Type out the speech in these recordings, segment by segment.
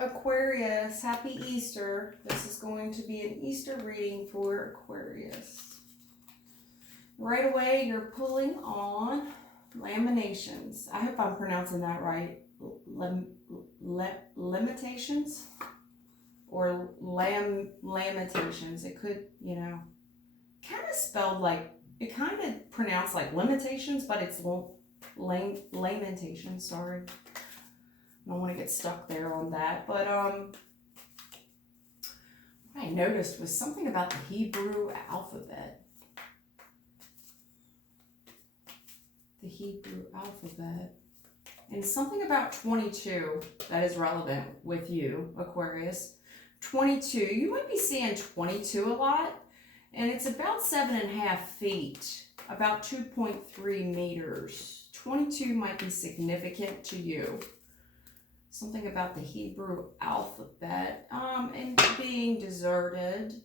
Aquarius, happy Easter. This is going to be an Easter reading for Aquarius. Right away, you're pulling on Laminations. I hope I'm pronouncing that right. Limitations? Or Lamentations. It could, kind of spelled like, it kind of pronounced like limitations, but it's lamentations, sorry. I don't want to get stuck there on that, but what I noticed was something about the Hebrew alphabet. The Hebrew alphabet. And something about 22 that is relevant with you, Aquarius. 22, you might be seeing 22 a lot, and it's about 7.5 feet, about 2.3 meters. 22 might be significant to you. Something about the Hebrew alphabet, and being deserted.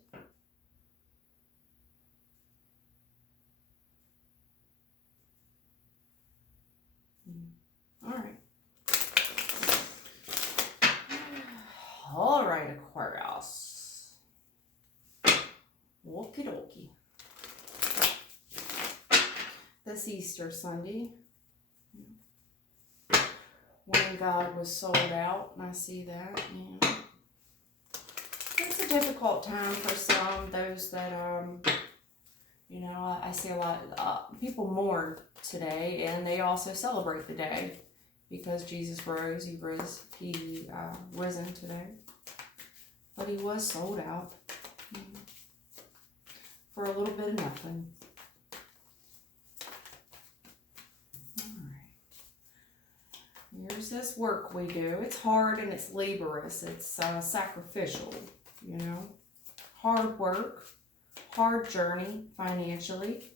All right, Aquarius. Okie dokie. This Easter Sunday, when God was sold out, and I see that, it's a difficult time for some, those that, I see a lot of people mourn today, and they also celebrate the day, because Jesus rose, he risen today, but he was sold out, for a little bit of nothing. Here's this work we do. It's hard and it's laborious. It's sacrificial, Hard work, hard journey financially.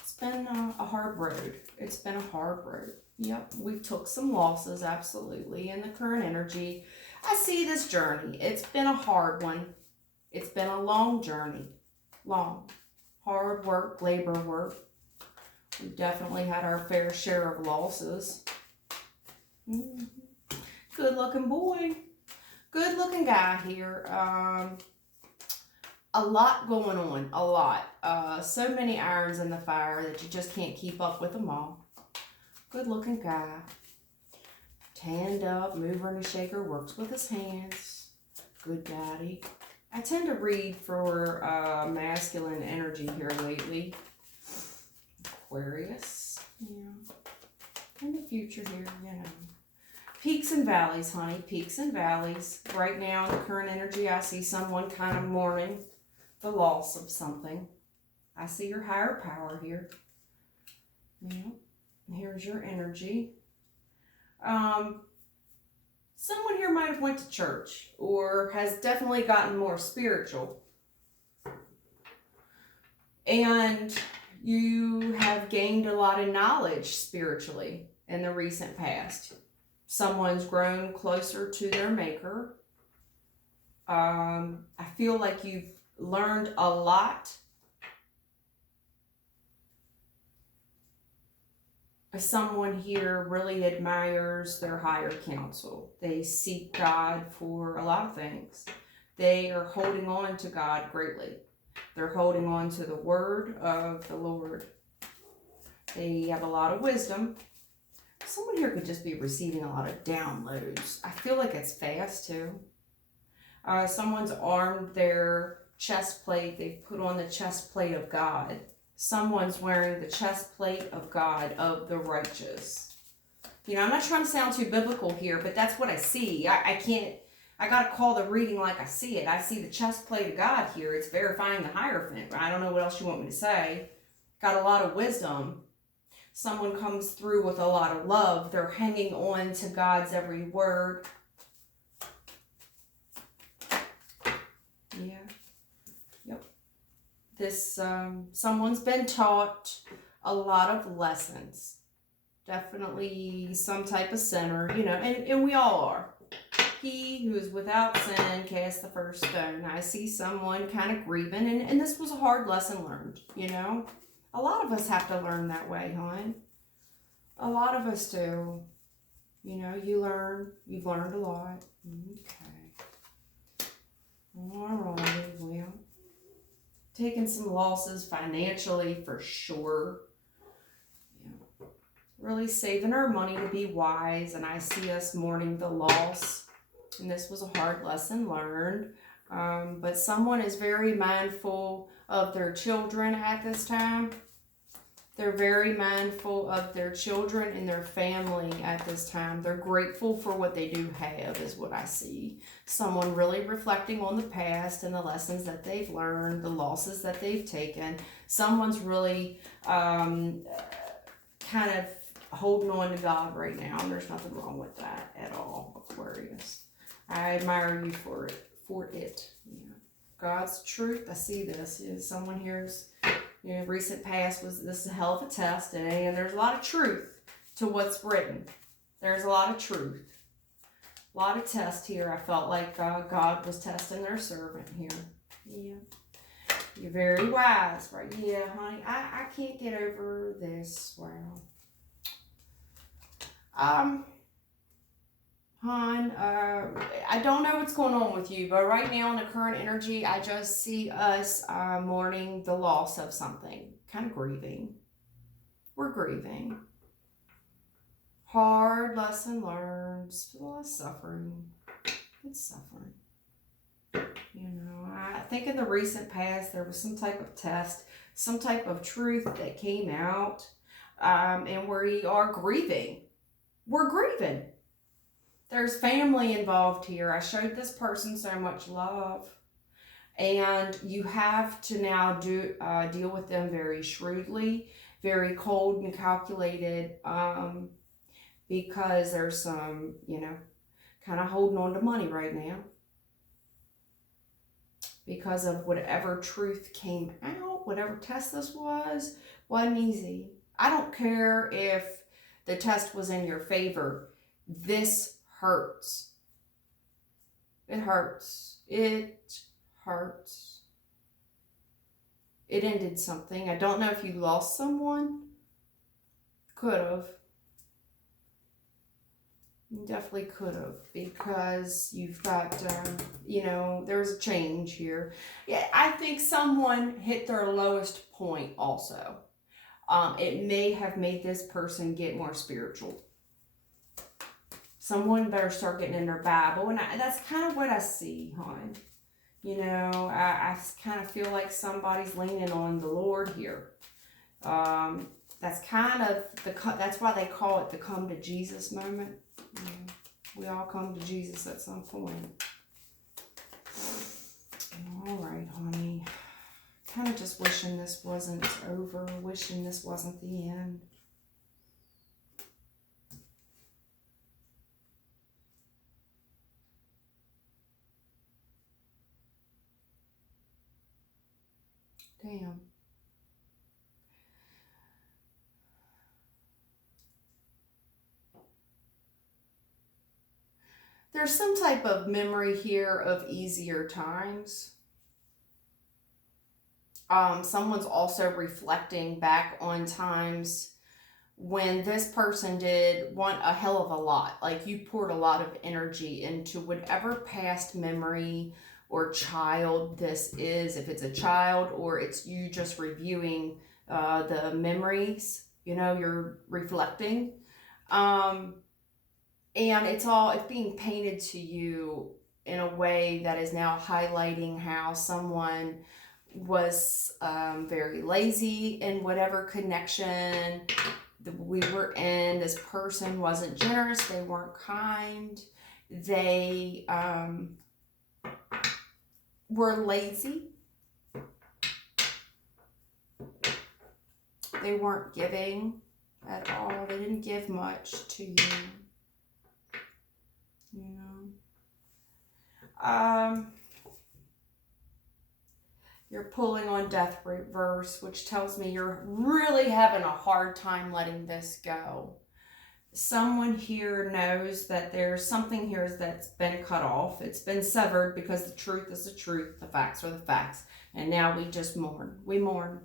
It's been a hard road. It's been a hard road. Yep, we've took some losses, absolutely. In the current energy, I see this journey. It's been a hard one. It's been a long journey. Long. Hard work, labor work. We've definitely had our fair share of losses. Good looking boy. Good looking guy here. A lot going on. A lot. So many irons in the fire that you just can't keep up with them all. Good looking guy. Tanned up, mover and a shaker, works with his hands. Good daddy. I tend to read for masculine energy here lately. Aquarius. In the future here, Peaks and valleys, honey. Peaks and valleys. Right now, in the current energy, I see someone kind of mourning the loss of something. I see your higher power here. Here's your energy. Someone here might have went to church or has definitely gotten more spiritual. And you have gained a lot of knowledge spiritually in the recent past. Someone's grown closer to their maker. I feel like you've learned a lot. Someone here really admires their higher counsel. They seek God for a lot of things. They are holding on to God greatly. They're holding on to the word of the Lord. They have a lot of wisdom. Someone here could just be receiving a lot of downloads. I feel like it's fast too. Someone's armed their chest plate. They've put on the chest plate of God. Someone's wearing the chest plate of God, of the righteous. I'm not trying to sound too biblical here, but that's what I see. I got to call the reading like I see it. I see the chest plate of God here. It's verifying the Hierophant. I don't know what else you want me to say. Got a lot of wisdom. Someone comes through with a lot of love. They're hanging on to God's every word. Yeah. Yep. This, someone's been taught a lot of lessons. Definitely some type of sinner, and we all are. He who is without sin cast the first stone. I see someone kind of grieving, and this was a hard lesson learned, A lot of us have to learn that way, hon. A lot of us do. You've learned a lot. Okay. Alrighty, well, taking some losses financially for sure. Yeah. Really saving our money to be wise, and I see us mourning the loss. And this was a hard lesson learned. But someone is very mindful of their children at this time. They're very mindful of their children and their family at this time. They're grateful for what they do have, is what I see. Someone really reflecting on the past and the lessons that they've learned, the losses that they've taken. Someone's really kind of holding on to God right now, and there's nothing wrong with that at all, Aquarius. I admire you for it. Yeah. God's truth. I see this. Someone here's, recent past was, this is a hell of a test, and there's a lot of truth to what's written. There's a lot of truth. A lot of test here. I felt like God was testing their servant here. Yeah. You're very wise, right? Yeah, honey. I can't get over this. Wow. Hon, I don't know what's going on with you, but right now in the current energy, I just see us mourning the loss of something, kind of grieving. We're grieving. Hard lesson learned, a lot of suffering. It's suffering. I think in the recent past, there was some type of test, some type of truth that came out, and we are grieving. We're grieving. There's family involved here. I showed this person so much love. And you have to now deal with them very shrewdly, very cold and calculated, because there's some, kind of holding on to money right now. Because of whatever truth came out, whatever test this wasn't easy. I don't care if the test was in your favor. This hurts. It hurts. It hurts. It ended something. I don't know if you lost someone. Could have. You definitely could have, because you've got, there's a change here. Yeah, I think someone hit their lowest point also. It may have made this person get more spiritual. Someone better start getting in their Bible. And that's kind of what I see, hon. I kind of feel like somebody's leaning on the Lord here. That's kind of, that's why they call it the come to Jesus moment. We all come to Jesus at some point. All right, honey. Kind of just wishing this wasn't over. Wishing this wasn't the end. Damn. There's some type of memory here of easier times. Someone's also reflecting back on times when this person did want a hell of a lot. Like, you poured a lot of energy into whatever past memory or child this is, if it's a child or it's you just reviewing the memories, you're reflecting. And it's being painted to you in a way that is now highlighting how someone was very lazy in whatever connection we were in. This person wasn't generous. They weren't kind. They were lazy. They weren't giving at all. They didn't give much to you. You're pulling on death reverse, which tells me you're really having a hard time letting this go. Someone here knows that there's something here that's been cut off. It's been severed because the truth is the truth. The facts are the facts. And now we just mourn. We mourn.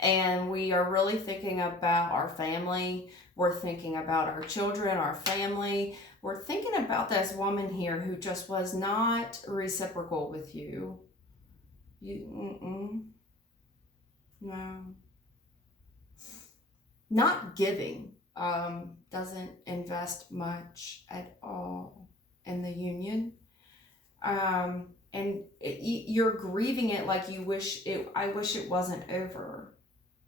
And we are really thinking about our family. We're thinking about our children, our family. We're thinking about this woman here who just was not reciprocal with you. No. Not giving. Doesn't invest much at all in the union. And you're grieving it like you wish it, I wish it wasn't over,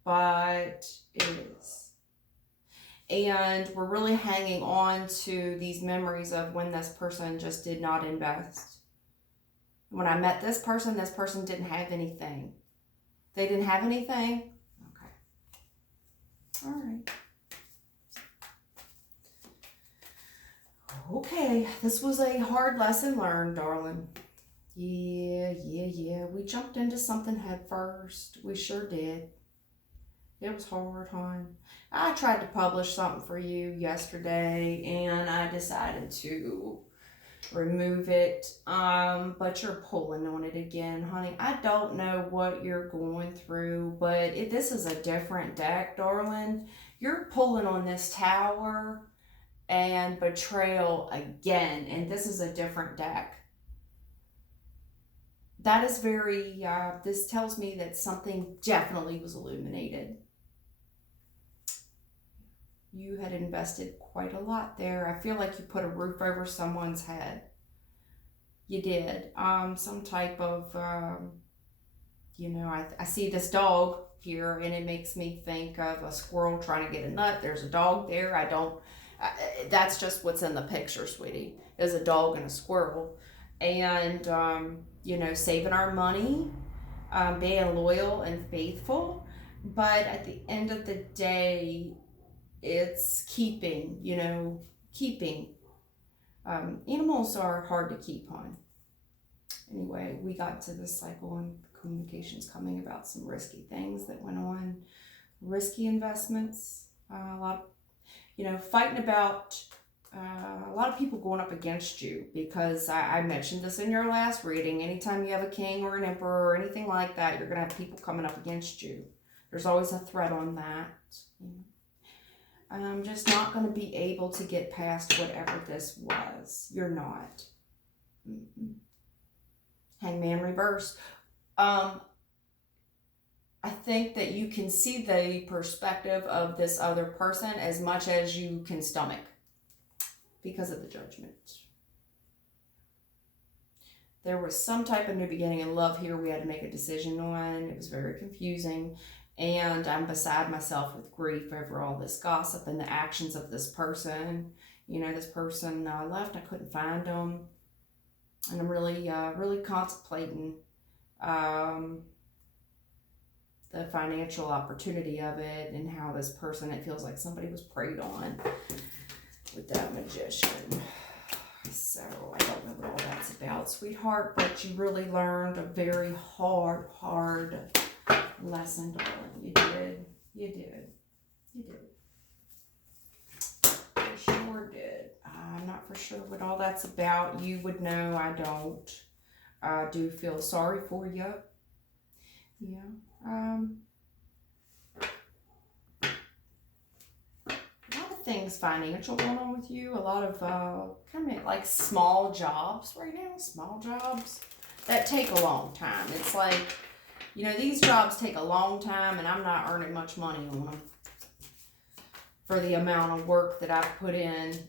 but it is. And we're really hanging on to these memories of when this person just did not invest. When I met this person didn't have anything. They didn't have anything? Okay. All right. Okay, this was a hard lesson learned, darling. Yeah. We jumped into something head first. We sure did. It was hard, hon. I tried to publish something for you yesterday, and I decided to remove it. But you're pulling on it again, honey. I don't know what you're going through, but this is a different deck, darling. You're pulling on this Tower and Betrayal again, and this is a different deck. That is very, this tells me that something definitely was illuminated. You had invested quite a lot there. I feel like you put a roof over someone's head. You did. Some type of, I see this dog here, and it makes me think of a squirrel trying to get a nut. There's a dog there. That's just what's in the picture, sweetie. There's a dog and a squirrel. And, saving our money, being loyal and faithful. But at the end of the day, it's keeping. Animals are hard to keep on. Anyway, we got to this cycle and communications coming about some risky things that went on. Risky investments. A lot of, fighting about a lot of people going up against you, because I mentioned this in your last reading. Anytime you have a king or an emperor or anything like that, you're going to have people coming up against you. There's always a threat on that. I'm just not going to be able to get past whatever this was. You're not. Hangman reversed. I think that you can see the perspective of this other person as much as you can stomach because of the Judgment. There was some type of new beginning in love here we had to make a decision on. It was very confusing. And I'm beside myself with grief over all this gossip and the actions of this person. This person left. I couldn't find them. And I'm really contemplating the financial opportunity of it, and how this person, it feels like somebody was preyed on with that Magician. So I don't know what all that's about, sweetheart, but you really learned a very hard lesson, darling. You did. You sure did. I'm not for sure what all that's about. You would know. I don't. I do feel sorry for you. Yeah. A lot of things financial going on with you. A lot of kind of like small jobs right now. Small jobs that take a long time. It's like, these jobs take a long time, and I'm not earning much money on them for the amount of work that I've put in.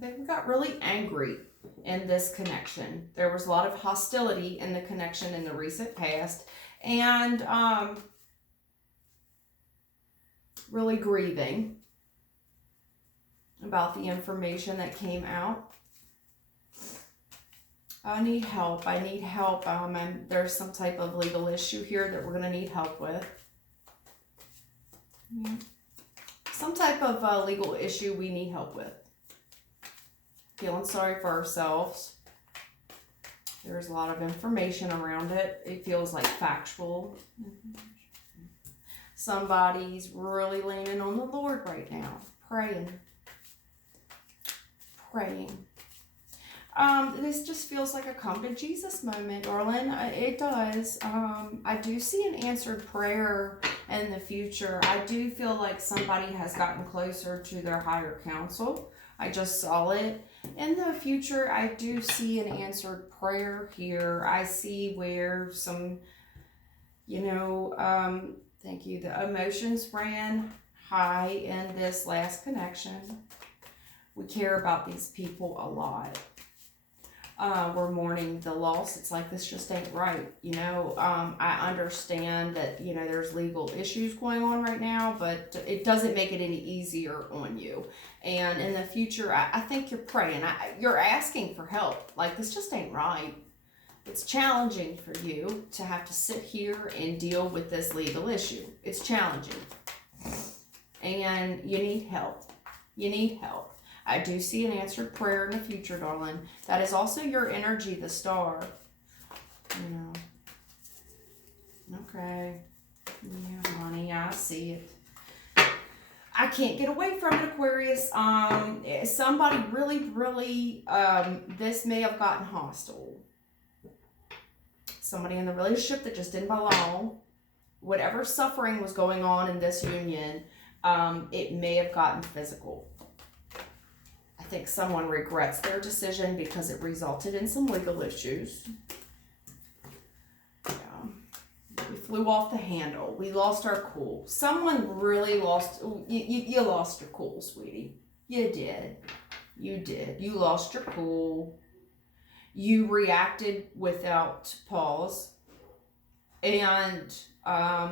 They got really angry in this connection. There was a lot of hostility in the connection in the recent past, and really grieving about the information that came out. I need help. And there's some type of legal issue here that we're going to need help with. Yeah. Some type of legal issue we need help with. Feeling sorry for ourselves. There's a lot of information around it. It feels like factual. Somebody's really leaning on the Lord right now, praying. praying. This just feels like a come to Jesus moment, darling. It does. I do see an answered prayer in the future. I do feel like somebody has gotten closer to their higher counsel. I just saw it. In the future, I do see an answered prayer here. I see where some, thank you, the emotions ran high in this last connection. We care about these people a lot. We're mourning the loss. It's like, this just ain't right. I understand that, there's legal issues going on right now, but it doesn't make it any easier on you. And in the future, I think you're praying. You're asking for help. Like, this just ain't right. It's challenging for you to have to sit here and deal with this legal issue. It's challenging. And you need help. You need help. I do see an answered prayer in the future, darling. That is also your energy, the star. Okay. Yeah, honey, I see it. I can't get away from it, Aquarius. Somebody really, this may have gotten hostile. Somebody in the relationship that just didn't belong. Whatever suffering was going on in this union, it may have gotten physical. I think someone regrets their decision because it resulted in some legal issues. Yeah. We flew off the handle. We lost our cool. Someone really lost. You lost your cool, sweetie. You did. You did. You lost your cool. You reacted without pause. And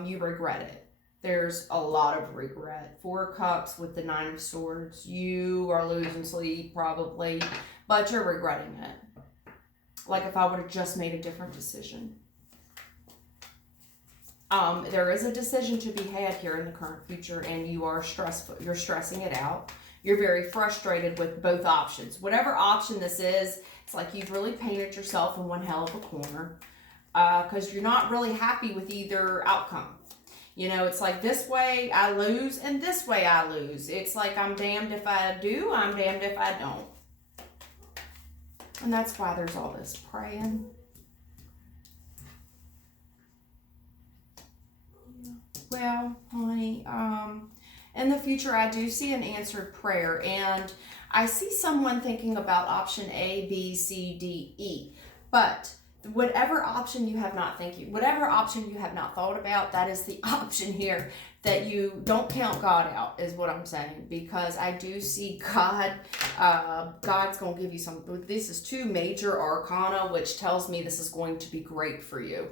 you regret it. There's a lot of regret. 4 Cups with the 9 of Swords. You are losing sleep probably, but you're regretting it. Like if I would have just made a different decision. There is a decision to be had here in the current future, and you are stressful. You're stressing it out. You're very frustrated with both options. Whatever option this is, it's like you've really painted yourself in one hell of a corner because you're not really happy with either outcome. It's like this way I lose and this way I lose. It's like I'm damned if I do, I'm damned if I don't. And that's why there's all this praying. Well, honey, in the future I do see an answered prayer, and I see someone thinking about option A, B, C, D, E. But whatever option you have not thought about, that is the option here, that you don't count God out, is what I'm saying, because I do see God, God's going to give you some, this is 2 major arcana, which tells me this is going to be great for you.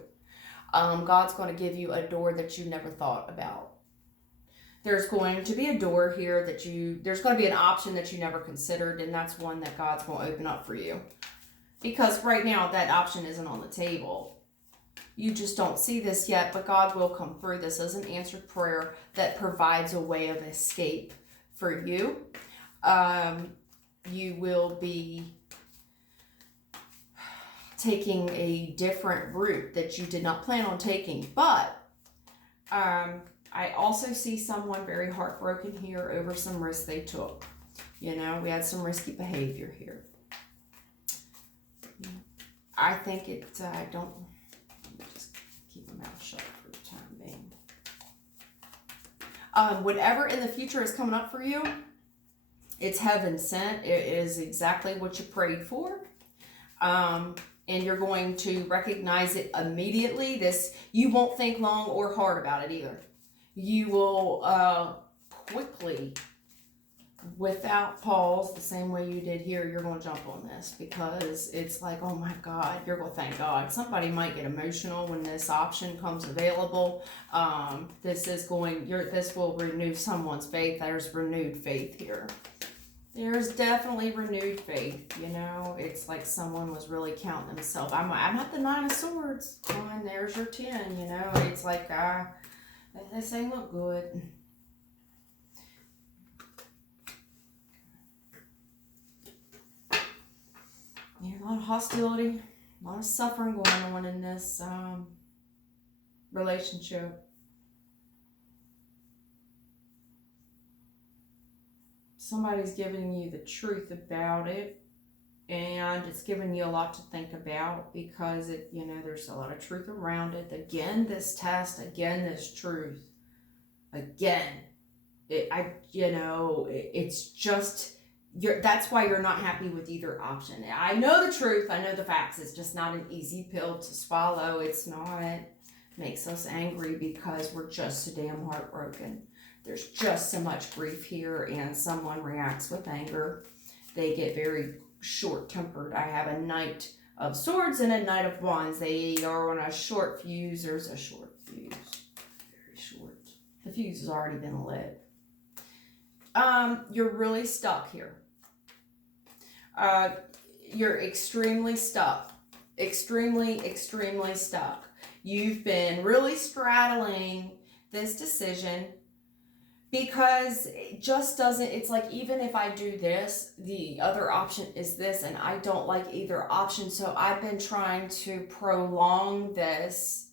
God's going to give you a door that you never thought about. There's going to be a door here there's going to be an option that you never considered, and that's one that God's going to open up for you. Because right now, that option isn't on the table. You just don't see this yet, but God will come through. This is an answered prayer that provides a way of escape for you. You will be taking a different route that you did not plan on taking. But I also see someone very heartbroken here over some risks they took. We had some risky behavior here. I think I don't, just keep my mouth shut for the time being. Whatever in the future is coming up for you, it's heaven sent. It is exactly what you prayed for. And you're going to recognize it immediately. You won't think long or hard about it either. You will quickly, without pause, the same way you did here, you're going to jump on this, because it's like, oh my God, you're going to thank God. Somebody might get emotional when this option comes available. This will renew someone's faith. There's renewed faith here. There's definitely renewed faith. It's like someone was really counting themselves. I'm at the 9 of Swords. And there's your 10. It's like this ain't look good. A lot of hostility, a lot of suffering going on in this relationship. Somebody's giving you the truth about it, and it's giving you a lot to think about because it, there's a lot of truth around it. Again, this test, again, this truth, again, it's just, that's why you're not happy with either option. I know the truth, I know the facts. It's just not an easy pill to swallow. It's not. It makes us angry because we're just so damn heartbroken. There's just so much grief here, and someone reacts with anger. They get very short-tempered. I have a Knight of Swords and a Knight of Wands. They are on a short fuse. There's a short fuse. Very short. The fuse has already been lit. You're really stuck here. You're extremely stuck. Extremely, extremely stuck. You've been really straddling this decision because it just doesn't, it's like, even if I do this, the other option is this, and I don't like either option. So I've been trying to prolong this,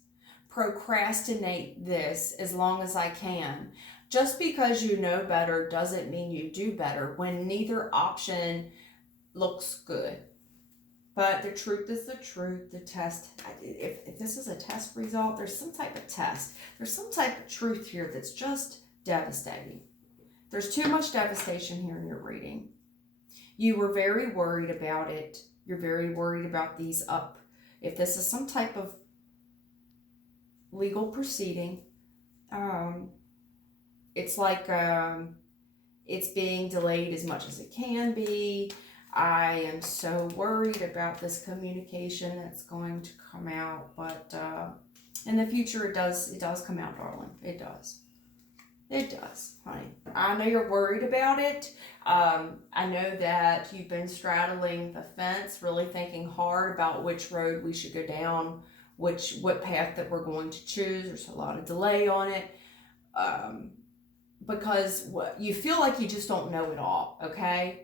procrastinate this as long as I can. Just because you know better doesn't mean you do better when neither option looks good. But the truth is the truth. The test, if this is a test result, there's some type of test. There's some type of truth here that's just devastating. There's too much devastation here in your reading. You were very worried about it. You're very worried about these up. If this is some type of legal proceeding, it's like it's being delayed as much as it can be. I am so worried about this communication that's going to come out, but in the future it does come out, darling. It does. It does, honey. I know you're worried about it. I know that you've been straddling the fence, really thinking hard about which road we should go down, what path that we're going to choose. There's a lot of delay on it. Because you feel like you just don't know it all, okay?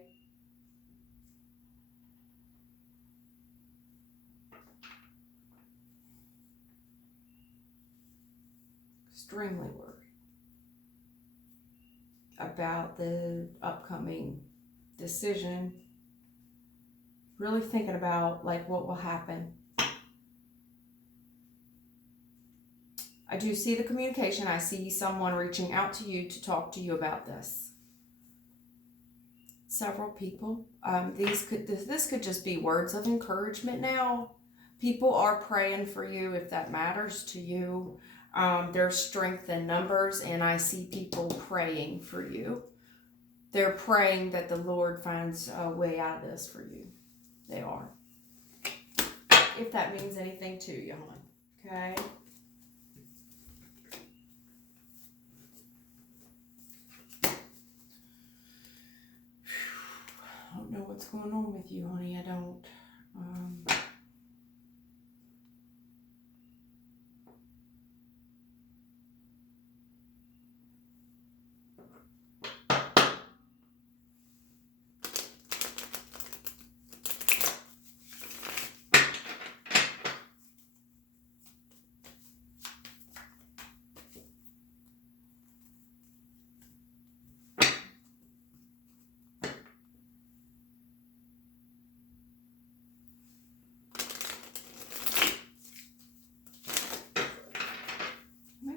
Extremely worried about the upcoming decision. Really thinking about like what will happen. I do see the communication. I see someone reaching out to you to talk to you about this. Several people. This could just be words of encouragement now. People are praying for you if that matters to you. There's strength in numbers, and I see people praying for you. They're praying that the Lord finds a way out of this for you. They are. If that means anything to you, hon. Okay? I don't know what's going on with you, honey. I don't.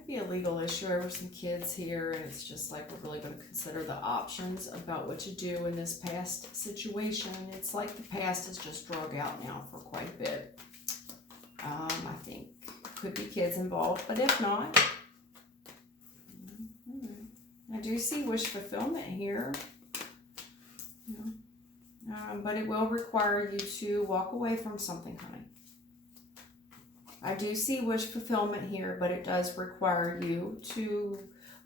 Be a legal issue over some kids here, and it's just like we're really going to consider the options about what to do in this past situation. It's like the past is just drug out now for quite a bit. I think could be kids involved, but if not, I do see wish fulfillment here. But it will require you to walk away from something, honey. I do see wish fulfillment here, but it does require you to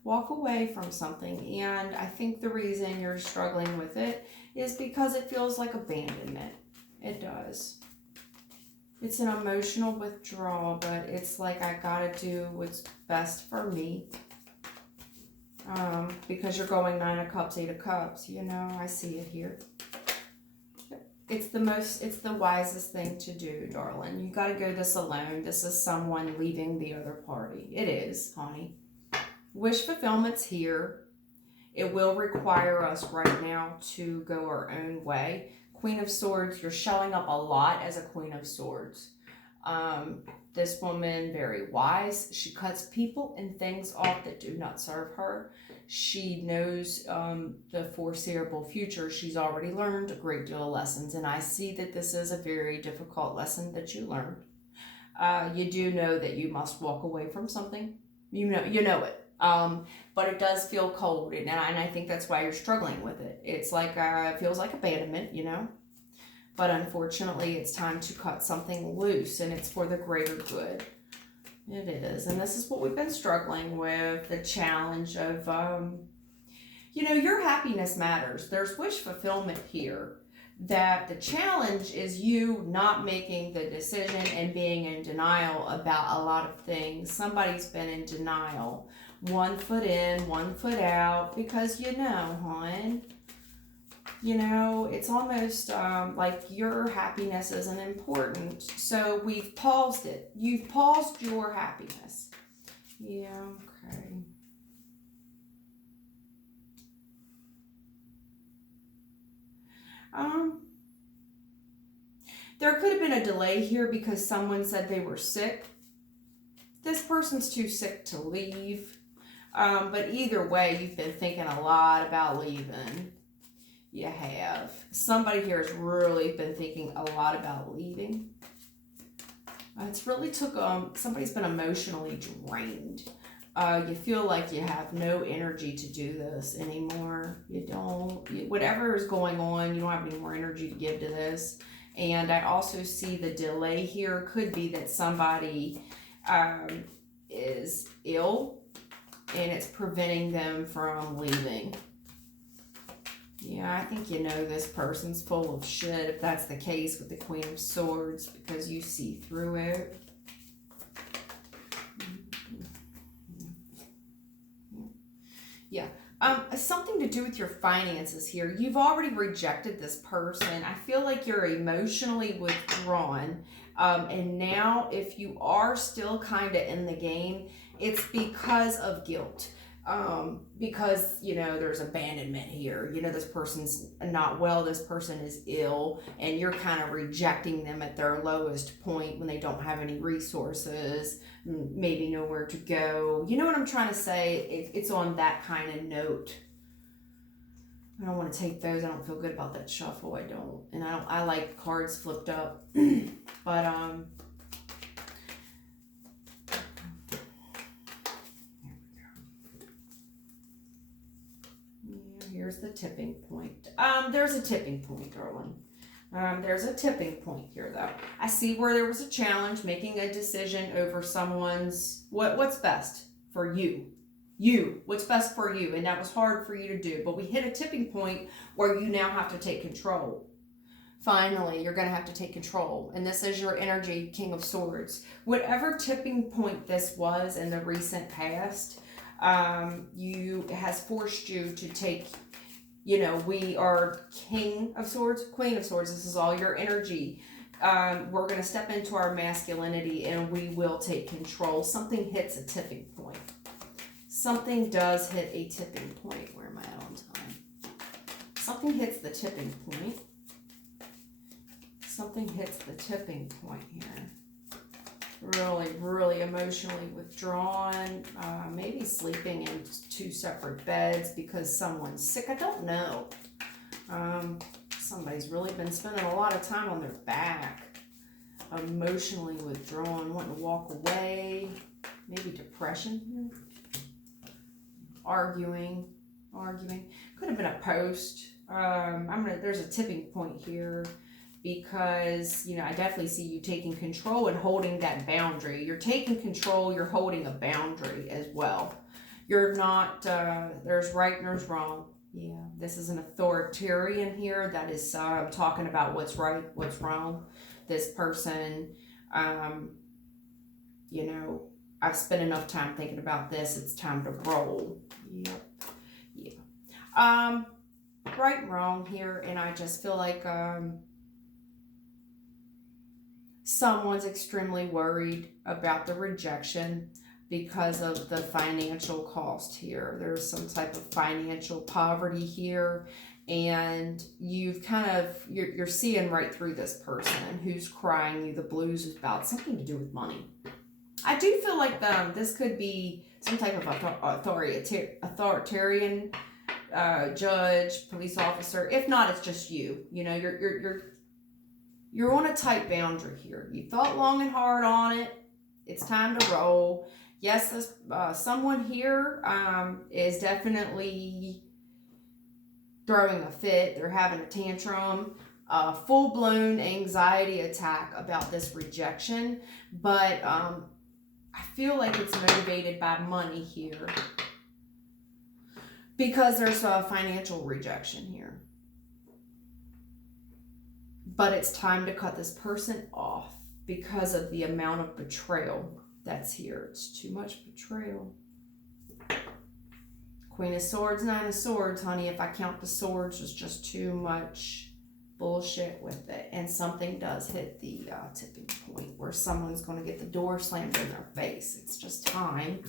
walk away from something. And I think the reason you're struggling with it is because it feels like abandonment. It does. It's an emotional withdrawal, but it's like I gotta do what's best for me. Because you're going 9 of Cups, 8 of Cups, I see it here. It's the wisest thing to do, darling. You got to go this alone. This is someone leaving the other party. It is, honey. Wish fulfillment's here. It will require us right now to go our own way. Queen of Swords, you're showing up a lot as a Queen of Swords. This woman, very wise. She cuts people and things off that do not serve her. She knows the foreseeable future. She's already learned a great deal of lessons, and I see that this is a very difficult lesson that you learned. You do know that you must walk away from something. You know it. But it does feel cold, and I think that's why you're struggling with it. It's like it feels like abandonment, you know. But unfortunately, it's time to cut something loose, and it's for the greater good. It is, and this is what we've been struggling with, the challenge of, you know, your happiness matters. There's wish fulfillment here, that the challenge is you not making the decision and being in denial about a lot of things. Somebody's been in denial. 1 foot in, 1 foot out, because you know, hon, you know, it's almost like your happiness isn't important. So we've paused it. You've paused your happiness. Yeah, okay. There could have been a delay here because someone said they were sick. This person's too sick to leave. But either way, you've been thinking a lot about leaving. You have. Somebody here has really been thinking a lot about leaving. It's really took, somebody's been emotionally drained. You feel like you have no energy to do this anymore. You don't. Whatever is going on, you don't have any more energy to give to this. And I also see the delay here could be that somebody is ill and it's preventing them from leaving. Yeah, I think you know this person's full of shit if that's the case with the Queen of Swords, because you see through it. Yeah. Something to do with your finances here. You've already rejected this person. I feel like you're emotionally withdrawn. And now if you are still kind of in the game, it's because of guilt. Because, you know, there's abandonment here. You know, this person's not well, this person is ill, and you're kind of rejecting them at their lowest point when they don't have any resources, maybe nowhere to go. You know what I'm trying to say? It's on that kind of note. I don't want to take those. I don't feel good about that shuffle. I don't. And I like cards flipped up. But, here's the tipping point. There's a tipping point, darling. There's a tipping point here, though. I see where there was a challenge, making a decision over someone's, what's best for you. What's best for you. And that was hard for you to do. But we hit a tipping point where you now have to take control. Finally, you're going to have to take control. And this is your energy, King of Swords. Whatever tipping point this was in the recent past, has forced you to take, you know, we are King of Swords, Queen of Swords. This is all your energy. We're going to step into our masculinity and we will take control. Something hits a tipping point. Something does hit a tipping point. Where am I at on time? Something hits the tipping point. Something hits the tipping point here. Really, really emotionally withdrawn. Maybe sleeping in 2 separate beds because someone's sick. I don't know. Somebody's really been spending a lot of time on their back. Emotionally withdrawn, wanting to walk away. Maybe depression. Arguing. Could have been a post. There's a tipping point here. Because, you know, I definitely see you taking control and holding that boundary. You're taking control, you're holding a boundary as well. You're not, there's right and there's wrong. Yeah, this is an authoritarian here that is talking about what's right, what's wrong. This person, you know, I've spent enough time thinking about this. It's time to roll. Yep. Yeah. Right and wrong here, and I just feel like, someone's extremely worried about the rejection. because of the financial cost here. There's some type of financial poverty here, and you've kind of, you're seeing right through this person who's crying you the blues about something to do with money. I do feel like this could be some type of authoritarian judge, police officer. If not, it's just you. You know, you're on a tight boundary here. You thought long and hard on it. It's time to roll. Yes, this, someone here is definitely throwing a fit. They're having a tantrum, a full-blown anxiety attack about this rejection. But I feel like it's motivated by money here, because there's a financial rejection here. But it's time to cut this person off because of the amount of betrayal that's here. It's too much betrayal. Queen of Swords, Nine of Swords, honey. If I count the swords, there's just too much bullshit with it. And something does hit the tipping point where someone's going to get the door slammed in their face. It's just time.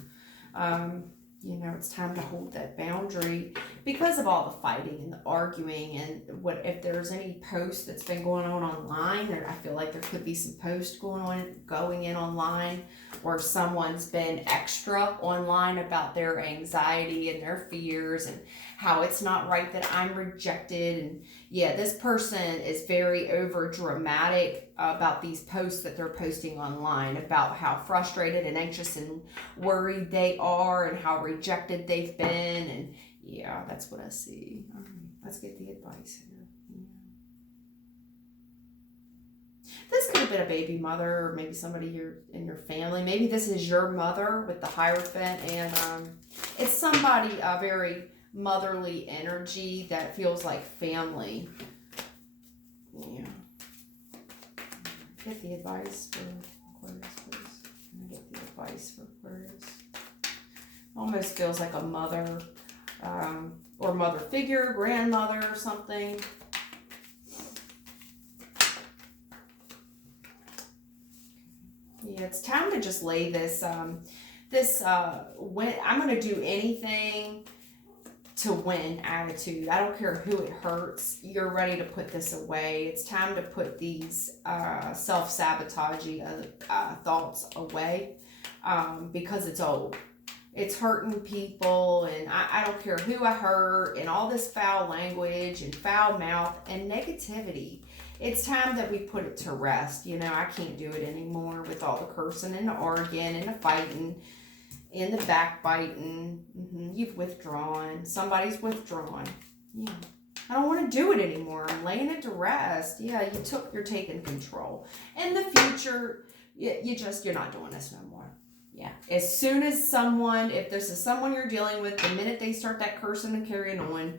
You know, it's time to hold that boundary because of all the fighting and the arguing. And what if there's any post that's been going on online, or I feel like there could be some post going in online, or someone's been extra online about their anxiety and their fears and how it's not right that I'm rejected. And yeah, this person is very over dramatic about these posts that they're posting online about how frustrated and anxious and worried they are and how rejected they've been. And yeah, that's what I see. Let's get the advice here. Yeah. This could have been a baby mother, or maybe somebody here in your family. Maybe this is your mother with the Hierophant, and it's somebody very motherly energy that feels like family. Yeah. Get the advice for Aquarius, please. Can I get the advice for Aquarius? Almost feels like a mother, or mother figure, grandmother or something. Yeah, it's time to just lay this, when I'm going to do anything to win attitude. I don't care who it hurts. You're ready to put this away. It's time to put these self-sabotaging thoughts away, because it's old. It's hurting people, and I don't care who I hurt, and all this foul language and foul mouth and negativity. It's time that we put it to rest. You know, I can't do it anymore with all the cursing and the arguing and the fighting and the backbiting. You've withdrawn. Somebody's withdrawn. Yeah. I don't want to do it anymore. I'm laying it to rest. Yeah, you're taking control. In the future, you're not doing this no more. Yeah. As soon as if this is someone you're dealing with, the minute they start that cursing and carrying on,